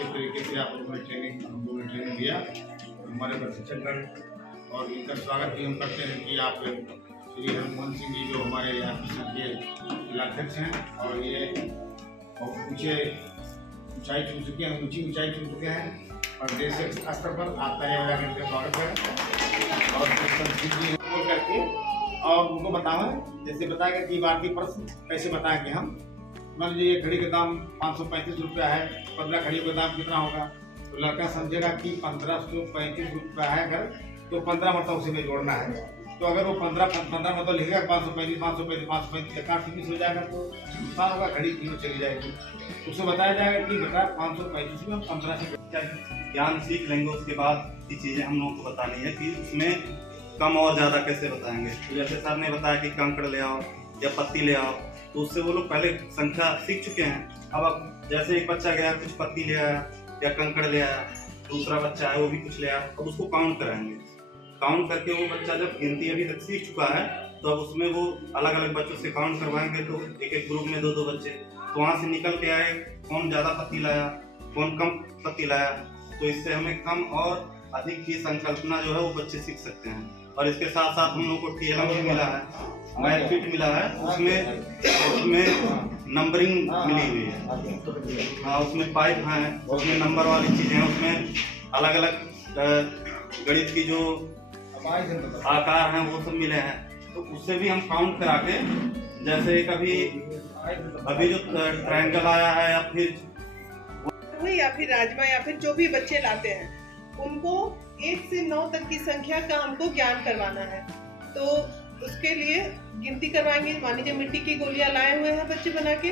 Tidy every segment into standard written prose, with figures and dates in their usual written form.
अच्छे तरीके से आप लोगों ने ट्रेनिंग दिया हमारे प्रशिक्षण कर, और इनका स्वागत भी हम करते हैं कि आप श्री हरमोहन सिंह जी जो हमारे यहाँ के जिलाध्यक्ष हैं, और ये बहुत ऊँची ऊंचाई छू चुके हैं और देश स्तर पर आपका यह इनका स्वागत है। और बोल करके और उनको बताएं, जैसे बताएगा कि भारतीय प्रश्न कैसे बताएंगे हम। मान लीजिए एक घड़ी का दाम 535 रुपया है, 15 घड़ियों का दाम कितना होगा, तो लड़का समझेगा कि 1535 रुपया है अगर, तो 15 मतलब उसी में जोड़ना है। तो अगर वो 15 मतलब लिखेगा 535 535 हो जाएगा तो नुकसान होगा, घड़ी क्यों चली जाएगी। उसको बताया जाएगा कि बेटा 535 में 15 से ज्ञान सीख लेंगे, उसके बाद ये चीज़ें हम लोगों को बतानी है कि उसमें कम और ज़्यादा कैसे बताएंगे। तो जैसे सर ने बताया कि कंकड़ ले आओ या पत्ती ले आओ, तो उससे वो लोग पहले संख्या सीख चुके हैं। अब जैसे एक बच्चा गया कुछ पत्ती ले आया या कंकड़ ले आया, दूसरा बच्चा है वो भी कुछ ले आया, अब उसको काउंट कराएंगे। काउंट करके वो बच्चा जब गिनती अभी तक सीख चुका है, तो अब उसमें वो अलग अलग बच्चों से काउंट करवाएंगे। तो एक एक ग्रुप में 2-2 बच्चे, तो वहाँ से निकल के आए कौन ज़्यादा पत्ती लाया कौन कम पत्ती लाया, तो इससे हमें कम और अधिक की संकल्पना जो है वो बच्चे सीख सकते हैं। और इसके साथ साथ हम लोग को TLM भी मिला है, मैथ किट मिला है, उसमें नंबरिंग मिली हुई है। हाँ, उसमें पाइप हैं, उसमें नंबर वाली चीज़ें हैं, उसमें अलग अलग गणित की जो आकार हैं वो सब मिले हैं। तो उससे भी हम काउंट करा के, जैसे कभी अभी जो ट्रायंगल आया है या फिर राजमा या फिर जो भी बच्चे लाते हैं, उनको 1 से 9 तक की संख्या का हमको ज्ञान करवाना है। तो उसके लिए गिनती करवाएंगे। मान लीजिए मिट्टी की गोलियां लाए हुए हैं बच्चे बना के,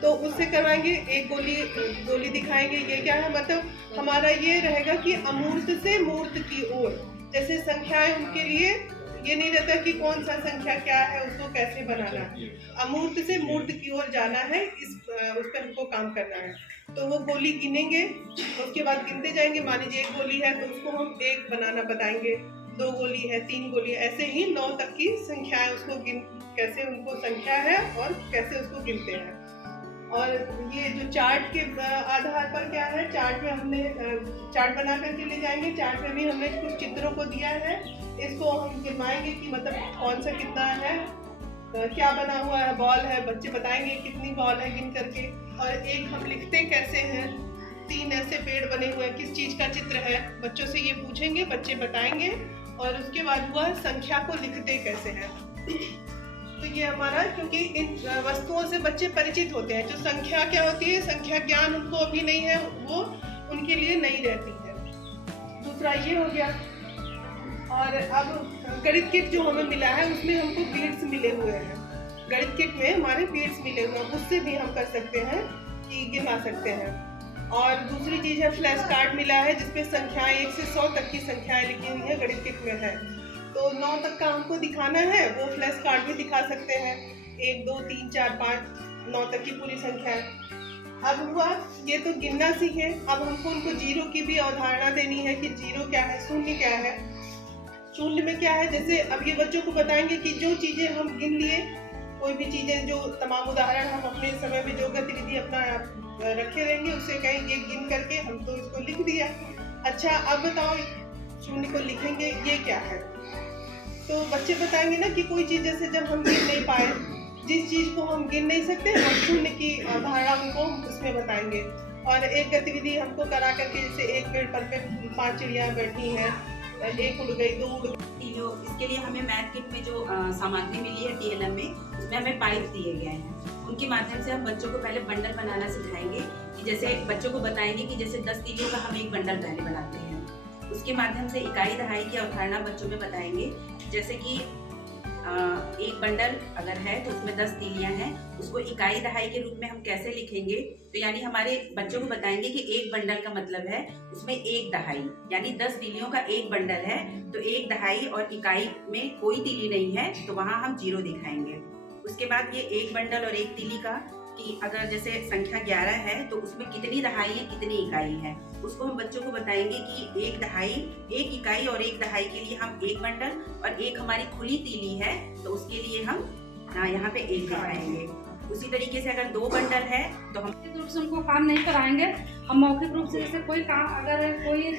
तो उससे करवाएंगे। एक गोली दिखाएंगे, ये क्या है, मतलब हमारा ये रहेगा कि अमूर्त से मूर्त की ओर। जैसे संख्याएं उनके लिए ये नहीं रहता कि कौन सा संख्या क्या है, उसको कैसे बनाना है, अमूर्त से मूर्त की ओर जाना है, उस पर हमको काम करना है। तो वो गोली गिनेंगे, उसके बाद गिनते जाएंगे। मान लीजिए 1 गोली है तो उसको हम 1 बनाना बताएंगे, 2 गोली है, 3 गोली है, ऐसे ही 9 तक की संख्याएं उसको कैसे उनको संख्या है और कैसे उसको गिनते हैं। और ये जो चार्ट के आधार पर क्या है, चार्ट में हमने चार्ट बना करके ले जाएंगे। चार्ट में भी हमने कुछ चित्रों को दिया है, इसको हम गिनवाएंगे कि मतलब कौन सा कितना है, क्या बना हुआ है, बॉल है, बच्चे बताएंगे कितनी बॉल है गिन करके। और एक हम लिखते कैसे हैं, 3 ऐसे पेड़ बने हुए हैं, किस चीज का चित्र है, बच्चों से ये पूछेंगे, बच्चे बताएंगे। और उसके बाद वह संख्या को लिखते कैसे हैं। तो ये हमारा, क्योंकि इन वस्तुओं से बच्चे परिचित होते हैं। जो संख्या क्या होती है, संख्या ज्ञान उनको अभी नहीं है, वो उनके लिए नहीं रहती है। दूसरा ये हो गया। और अब गणित किट जो हमें मिला है उसमें हमको बीड्स मिले हुए हैं। गणित किट में हमारे बीड्स मिले हुए हैं, उससे भी हम कर सकते हैं कि गिना सकते हैं। और दूसरी चीज है फ्लैश कार्ड मिला है, जिसपे संख्याएं 1 से 100 तक की संख्याएं लिखी हुई है, गणित किट में है। तो 9 तक का हमको दिखाना है, वो फ्लैश कार्ड भी दिखा सकते हैं। 1 2 3 4 5 9 तक की पूरी संख्या है। अब हुआ ये तो गिनना सीखे। अब हमको उनको जीरो की भी अवधारणा देनी है कि जीरो क्या है, शून्य क्या है। शून्य में क्या है, जैसे अब ये बच्चों को बताएंगे कि जो चीजें हम गिन लिए, कोई भी चीजें, जो तमाम उदाहरण हम अपने समय में जो गतिविधि अपना रखे रहेंगे, उससे कहीं ये गिन करके हम तो इसको लिख दिया। अच्छा, अब बताओ शून्य को लिखेंगे, ये क्या है। तो बच्चे बताएंगे ना कि कोई चीज जैसे जब हम गिन नहीं पाए, जिस चीज को हम गिन नहीं सकते, हम शून्य की अवधारणा उनको उसमें बताएंगे। और एक गतिविधि हमको करा करके, जैसे एक पेड़ पर 5 चिड़िया बैठी हैं, 1 उड़ गई, 2 उड़ गई। इसके लिए हमें मैथ किट में जो सामग्री मिली है TLM में, उसमें हमें पाइप दिए गए हैं। उनके माध्यम से हम बच्चों को पहले बंडल बनाना सिखाएंगे। कि जैसे बच्चों को बताएंगे कि जैसे 10 तीलियों का हम एक बंडल पहले बनाते हैं। उसके माध्यम से इकाई दहाई की अवधारणा बच्चों में बताएंगे। जैसे कि एक बंडल अगर है तो उसमें 10 तीलियां हैं, उसको इकाई दहाई के रूप में हम कैसे लिखेंगे। तो यानी हमारे बच्चों को बताएंगे कि एक बंडल का मतलब है उसमें 1 दहाई, यानी 10 तीलियों का एक बंडल है, तो 1 दहाई और इकाई में कोई तीली नहीं है, तो वहाँ हम 0 दिखाएंगे। उसके बाद ये 1 बंडल और 1 तीली का, कि अगर जैसे संख्या 11 है तो उसमें कितनी दहाई है, कितनी इकाई है, उसको हम बच्चों को बताएंगे कि 1 दहाई, 1 इकाई और 1 दहाई के लिए हम 1 बंडल, और एक हमारी खुली तीली है तो उसके लिए हम यहाँ पे 1 दिखाएंगे। उसी तरीके से अगर 2 बंडल है तो हम मौखिक रूप से उनको काम नहीं कराएंगे। हम मौखिक रूप से जैसे कोई काम अगर कोई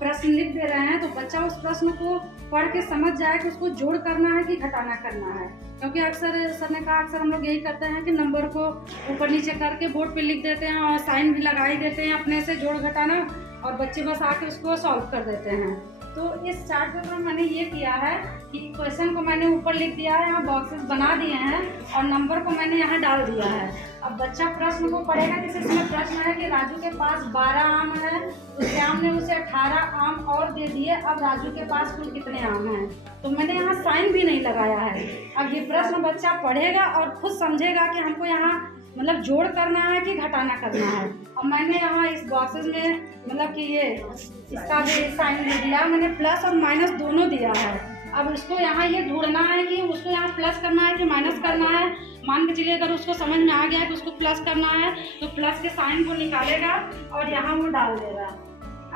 प्रश्न लिख दे रहे हैं तो बच्चा उस प्रश्न को पढ़ के समझ जाए कि उसको जोड़ करना है कि घटाना करना है। क्योंकि अक्सर सर ने कहा अक्सर हम लोग यही करते हैं कि नंबर को ऊपर नीचे करके बोर्ड पे लिख देते हैं और साइन भी लगा ही देते हैं अपने से जोड़ घटाना, और बच्चे बस आके उसको सॉल्व कर देते हैं। तो इस चार्ट पेपर में मैंने ये किया है कि क्वेश्चन को मैंने ऊपर लिख दिया है, यहाँ बॉक्सेस बना दिए हैं और नंबर को मैंने यहाँ डाल दिया है। अब बच्चा प्रश्न को पढ़ेगा, जैसे इसमें प्रश्न है कि राजू के पास 12 आम है, तो श्याम ने उसे 18 आम और दे दिए, अब राजू के पास कुल कितने आम हैं। तो मैंने यहाँ साइन भी नहीं लगाया है। अब ये प्रश्न बच्चा पढ़ेगा और खुद समझेगा कि हमको यहाँ मतलब जोड़ करना है कि घटाना करना है। अब मैंने यहाँ इस बॉक्सेस में मतलब कि ये इसका भी साइन दे दिया, मैंने प्लस और माइनस दोनों दिया है। अब उसको यहाँ ये ढूंढना है कि उसको यहाँ प्लस करना है कि माइनस करना है। मान के चलिए अगर उसको समझ में आ गया कि उसको प्लस करना है तो प्लस के साइन को निकालेगा और यहाँ वो डाल देगा।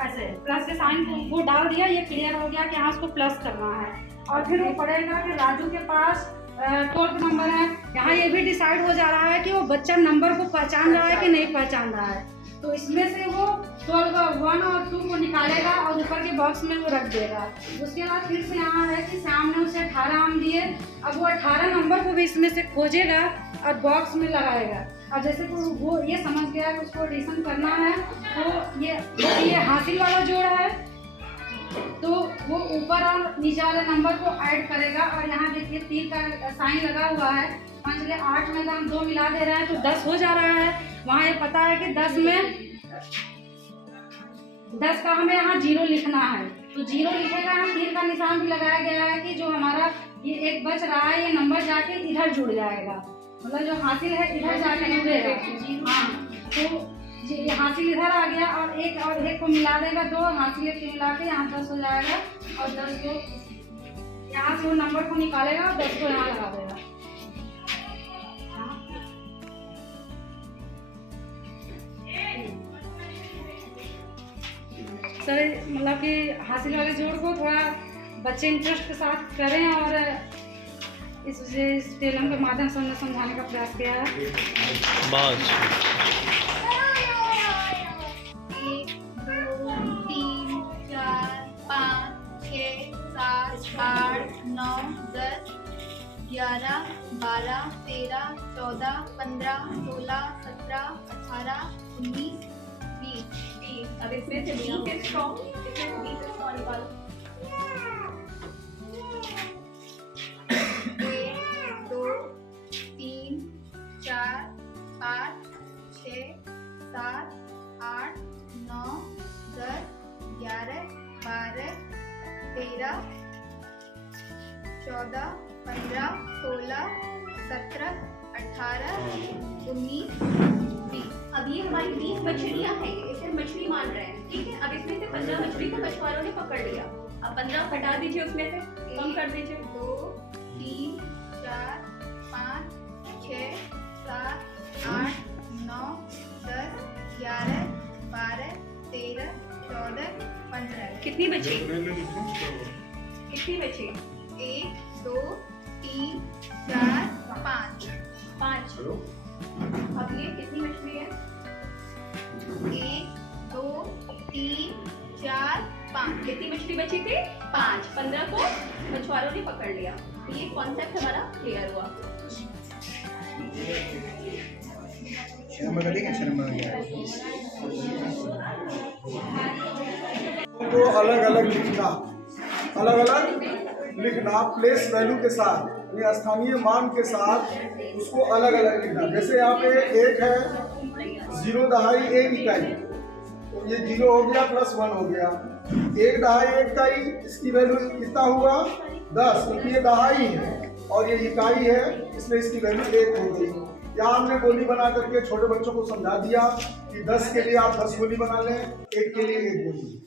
ऐसे प्लस के साइन को वो डाल दिया, ये क्लियर हो गया कि यहाँ उसको प्लस करना है। और फिर वो पढ़ेगा कि राजू के पास 12 नंबर है। यहाँ ये भी डिसाइड हो जा रहा है कि वो बच्चा नंबर को पहचान रहा है कि नहीं पहचान रहा है। तो इसमें से वो 12 1 और 2 को निकालेगा और ऊपर के बॉक्स में वो रख देगा। उसके बाद फिर से यहाँ है कि श्याम ने उसे 18 आम दिए, अब वो 18 नंबर को भी इसमें से खोजेगा और बॉक्स में लगाएगा। और जैसे कि वो ये समझ गया कि उसको एडिशन करना है, तो ये हासिल वाला जोड़ है, तो वो ऊपर और नीचे वाले नंबर को ऐड करेगा। और यहाँ देखिए 3 का साइन लगा हुआ है। मान चलिए 8 में हम 2 मिला दे रहे हैं तो 10 हो जा रहा है। वहाँ ये पता है कि 10 का हमें यहाँ 0 लिखना है, तो 0 लिखेगा। यहाँ 3 का निशान भी लगाया गया है कि जो हमारा ये एक बच रहा है ये नंबर जाके इधर जुड़ जाएगा, मतलब जो हासिल है इधर जाके जुड़ेगा। हाँ, तो ये हासिल इधर आ गया और एक को मिला देगा, 2 हासिल के मिला के यहाँ 10 हो जाएगा। और 10 को यहाँ से वो नंबर को निकालेगा और 10 को यहाँ लगा देगा। सर मतलब कि हासिल वाले जोड़ को थोड़ा बच्चे इंटरेस्ट के साथ करें और इस टेलम के माध्यम से उन्हें समझाने का प्रयास किया है। 1 2 3 4 5 6 7 8 9 10 11 12 13 14 15 16 17 18 19 20। अब इसमें से 20 स्ट्रॉन्ग निकालो। 1 2 3 4 5 6 7 8 9 10 11 12 13 14 15 16 17 18 19 20। अब ये हमारी 20 मछलियाँ हैं, इसे मछली मान रहे हैं, ठीक है। अब इसमें से 15 मछली को मछुआरों ने पकड़ लिया। अब 15 हटा दीजिए, उसमें से कम कर दीजिए। 2 3 4 5 6 7 8 9 10 11 12 13 14 15। कितनी बची? कितनी बची? 1 2 3 4 5 5। अब ये कितनी मछली है? 1 2 3 4 5। कितनी मछली बची थी? 5। 15 को मछुआरों ने पकड़ लिया। ये कॉन्सेप्ट हमारा क्लियर हुआ। को अलग अलग लिखना प्लेस वैल्यू के साथ, यानी स्थानीय मान के साथ उसको अलग अलग लिखना। जैसे यहाँ पे 1 है 0.1 इकाई, तो ये 0 हो गया प्लस 1 हो गया। 1.1 इकाई, इसकी वैल्यू कितना हुआ 10, क्योंकि ये दहाई है और ये इकाई है, इसलिए इसकी वैल्यू 1 हो गई। यहाँ हमने गोली बना करके छोटे बच्चों को समझा दिया कि 10 के लिए आप 10 गोली बना लें, 1 के लिए 1 गोली।